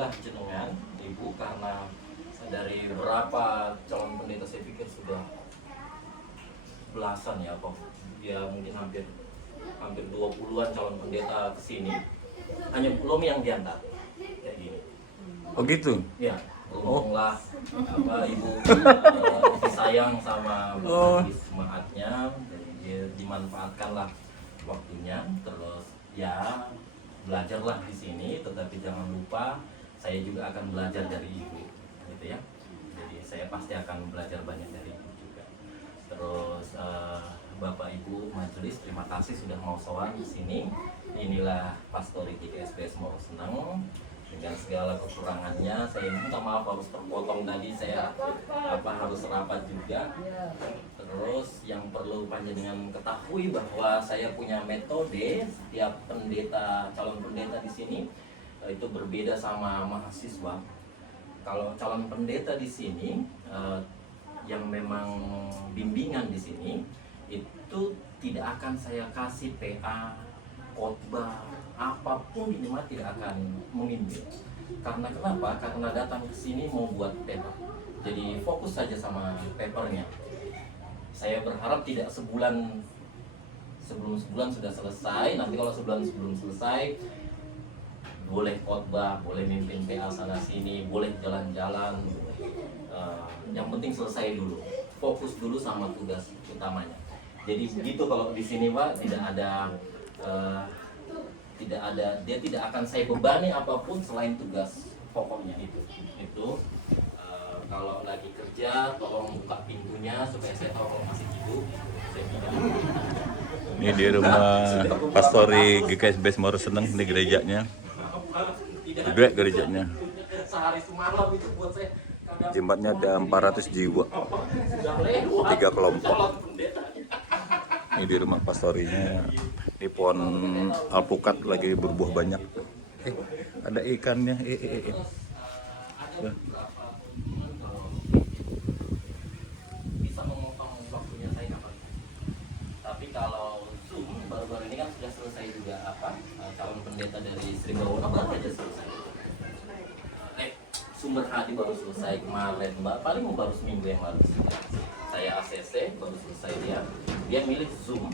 lah jenengan Ibu, karena dari berapa calon pendeta saya pikir sudah belasan ya, kok ya mungkin hampir 20-an calon pendeta kesini, hanya belum yang diantar kayak gini. Oh gitu? Ya, untunglah Ibu lebih sayang sama jemaatnya, jadi dimanfaatkanlah waktunya, terus ya belajarlah di sini, tetapi jangan lupa saya juga akan belajar dari Ibu, gitu ya. Jadi saya pasti akan belajar banyak dari Ibu juga. Terus Bapak Ibu majelis, terima kasih sudah mau sowan di sini. Inilah Pastori GKSBS Moro Seneng. Dengan segala kekurangannya, saya minta maaf harus terpotong tadi, saya harus rapat juga. Terus yang perlu panjenengan ketahui bahwa saya punya metode, setiap pendeta, calon pendeta di sini itu berbeda sama mahasiswa. Kalau calon pendeta di sini yang memang bimbingan di sini itu tidak akan saya kasih PA, khotbah, apapun minimal tidak akan memimpin. Karena kenapa? Karena datang ke sini mau buat paper. Jadi fokus saja sama papernya. Saya berharap tidak sebelum sebulan sudah selesai. Nanti kalau sebulan sebelum selesai, boleh khotbah, boleh mimpin PA sana sini, boleh jalan-jalan. Yang penting selesai dulu. Fokus dulu sama tugas utamanya. Jadi begitu kalau di sini Pak, dia tidak akan saya bebani apapun selain tugas pokoknya itu. Kalau lagi kerja tolong buka pintunya supaya saya tahu kalau masih hidup. Saya tidak. Ini di rumah Pastori GKSBS Moro Seneng, di gerejanya. Gede gerejanya. Sehari semalam itu buat saya. Jemaatnya ada 400 jiwa, 3 kelompok. Ini di rumah pastorinya, di pohon alpukat lagi berbuah banyak. Ada ikannya. Bisa memotong waktunya saya kapan. Tapi kalau Zoom baru-baru ini kan sudah selesai juga calon pendeta dari Sri Bawono baru aja selesai. Sumber Hati baru selesai kemarin, Mbak. Paling baru seminggu yang lalu. Saya ACC baru selesai dia milih Zoom.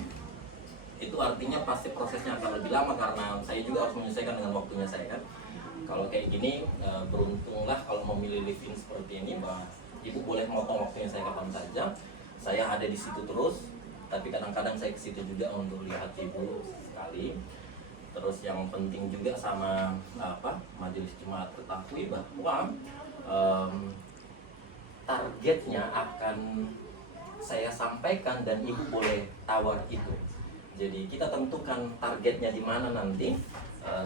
Itu artinya pasti prosesnya akan lebih lama karena saya juga harus menyesuaikan dengan waktunya saya kan. Kalau kayak gini beruntunglah kalau memilih living seperti ini, Mbak. Ibu boleh motong waktunya saya kapan saja. Saya ada di situ terus, tapi kadang-kadang saya ke situ juga untuk lihat Ibu sekali. Terus yang penting juga sama majelis jemaat ketahui bahwa targetnya akan saya sampaikan dan Ibu boleh tawar itu. Jadi kita tentukan targetnya di mana nanti.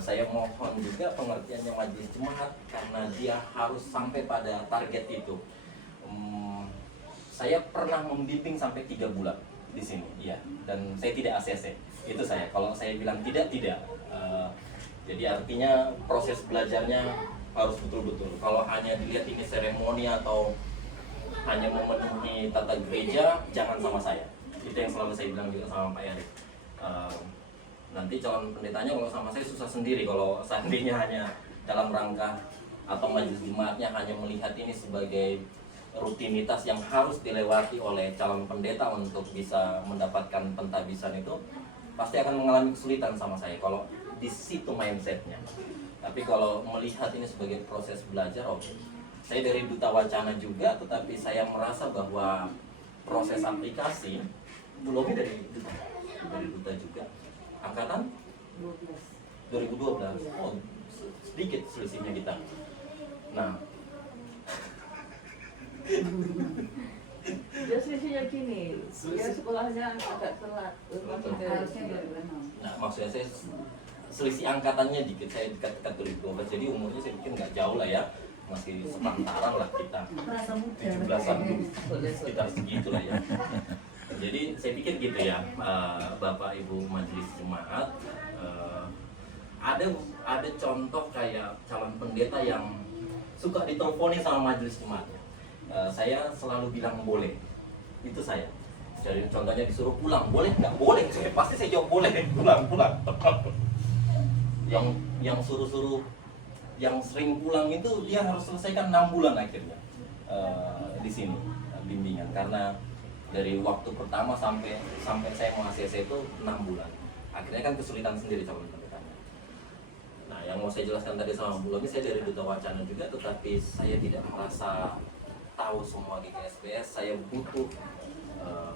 Saya mohon juga pengertiannya majelis jemaat karena dia harus sampai pada target itu. Saya pernah membimbing sampai 3 bulan di sini, ya, dan saya tidak ACC. Itu saya. Kalau saya bilang tidak. Jadi artinya proses belajarnya harus betul-betul. Kalau hanya dilihat ini seremoni atau hanya memenuhi tata gereja, jangan sama saya. Itu yang selalu saya bilang juga sama Pak Erik. Nanti calon pendetanya kalau sama saya susah sendiri kalau seandainya hanya dalam rangka atau majelis jemaatnya hanya melihat ini sebagai rutinitas yang harus dilewati oleh calon pendeta untuk bisa mendapatkan pentabisan itu, pasti akan mengalami kesulitan sama saya kalau di situ mindsetnya. Tapi kalau melihat ini sebagai proses belajar, oke. Saya dari Duta Wacana juga, tetapi saya merasa bahwa proses aplikasi belum dari Duta juga. Angkatan 2012. Oh, sedikit selisihnya kita. Nah, dia selisihnya gini, dia sekolahnya agak telat, harusnya 2006. Nah, maksudnya saya selisih angkatannya dikit, saya dekat-dekat 2012, jadi umurnya saya pikir nggak jauh lah ya, masih sepantaran lah kita, 17-an sekitar segitu lah ya. Jadi saya pikir gitu ya, Bapak Ibu Majelis Jemaat, ada contoh kayak calon pendeta yang suka diteleponi sama majelis jemaatnya. Saya selalu bilang boleh, itu saya. Jadi contohnya disuruh pulang, boleh nggak? Boleh, pasti saya jawab boleh, pulang. Yang suruh yang sering pulang itu dia harus selesaikan 6 bulan akhirnya di sini bimbingan, karena dari waktu pertama sampai saya mau ACC itu 6 bulan. Akhirnya kan kesulitan sendiri calon pendekatnya. Nah, yang mau saya jelaskan tadi sama Bu Lomi, saya dari Duta Wacana juga, tetapi saya tidak merasa tahu semua GKSBS. Saya butuh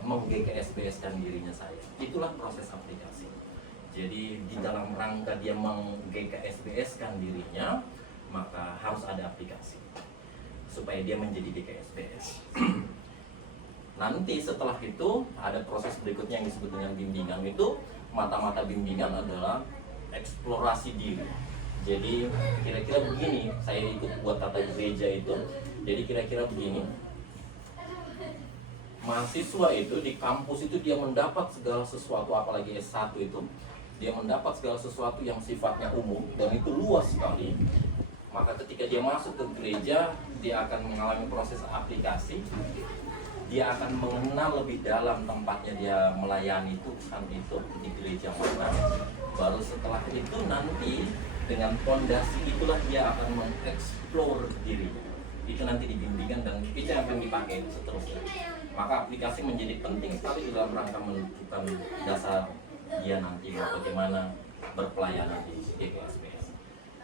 meng-GKSBS-kan dirinya saya. Itulah proses aplikasi. Jadi di dalam rangka dia meng-GKSBS-kan dirinya, maka harus ada aplikasi supaya dia menjadi GKSBS. Nanti setelah itu ada proses berikutnya yang disebut dengan bimbingan. Itu mata-mata bimbingan adalah eksplorasi diri. Jadi kira-kira begini, saya ikut buat tata gereja itu. Jadi kira-kira begini, mahasiswa itu di kampus itu dia mendapat segala sesuatu, apalagi S1 itu dia mendapat segala sesuatu yang sifatnya umum dan itu luas sekali. Maka ketika dia masuk ke gereja, dia akan mengalami proses aplikasi. Dia akan mengenal lebih dalam tempatnya dia melayani Tuhan itu di gereja mana. Baru setelah itu nanti dengan fondasi itulah dia akan mengeksplor dirinya. Itu nanti dibimbingan dan itu yang akan dipakai seterusnya. Maka aplikasi menjadi penting sekali dalam rangka menentukan dasar dia nanti bagaimana berpelayanan di GKSBS.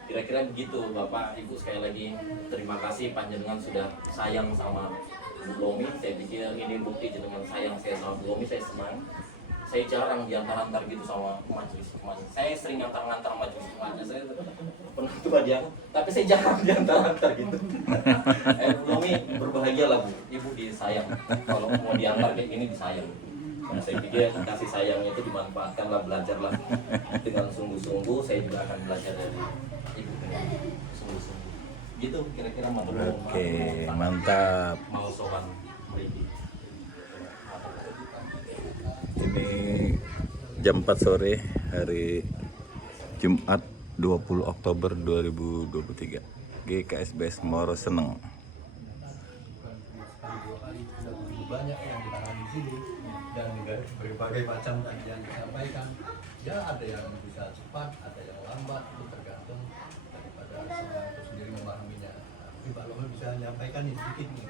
Kira-kira begitu Bapak Ibu, sekali lagi terima kasih panjenengan sudah sayang sama Bu Lomi. Saya pikir ini bukti jenengan sayang saya sama Bu Lomi, saya senang. Saya jarang diantar-antar gitu sama majelis. Saya sering antar-antar majelis. Saya pernah tua dia, tapi saya jarang diantar-antar gitu. Bu Lomi berbahagia lah Bu, Ibu disayang. Kalau mau diantar kayak gini disayang. Nah, saya pikir kasih sayang itu dimanfaatkan lah, belajarlah dengan sungguh-sungguh. Saya juga akan belajar dari Ibu dengan sungguh-sungguh. Gitu kira-kira Oke, mantap. Mau sowan mriki. Ini jam 4 sore hari Jumat 20 Oktober 2023. GKSBS Moro Seneng. Banyak yang ditangani di sini dan berbagai macam tadi yang disampaikan. Ya ada yang bisa cepat, ada yang lambat, itu tergantung daripada seorang itu sendiri memahaminya. Tapi Pak Lomi bisa menyampaikan ini sedikit nih.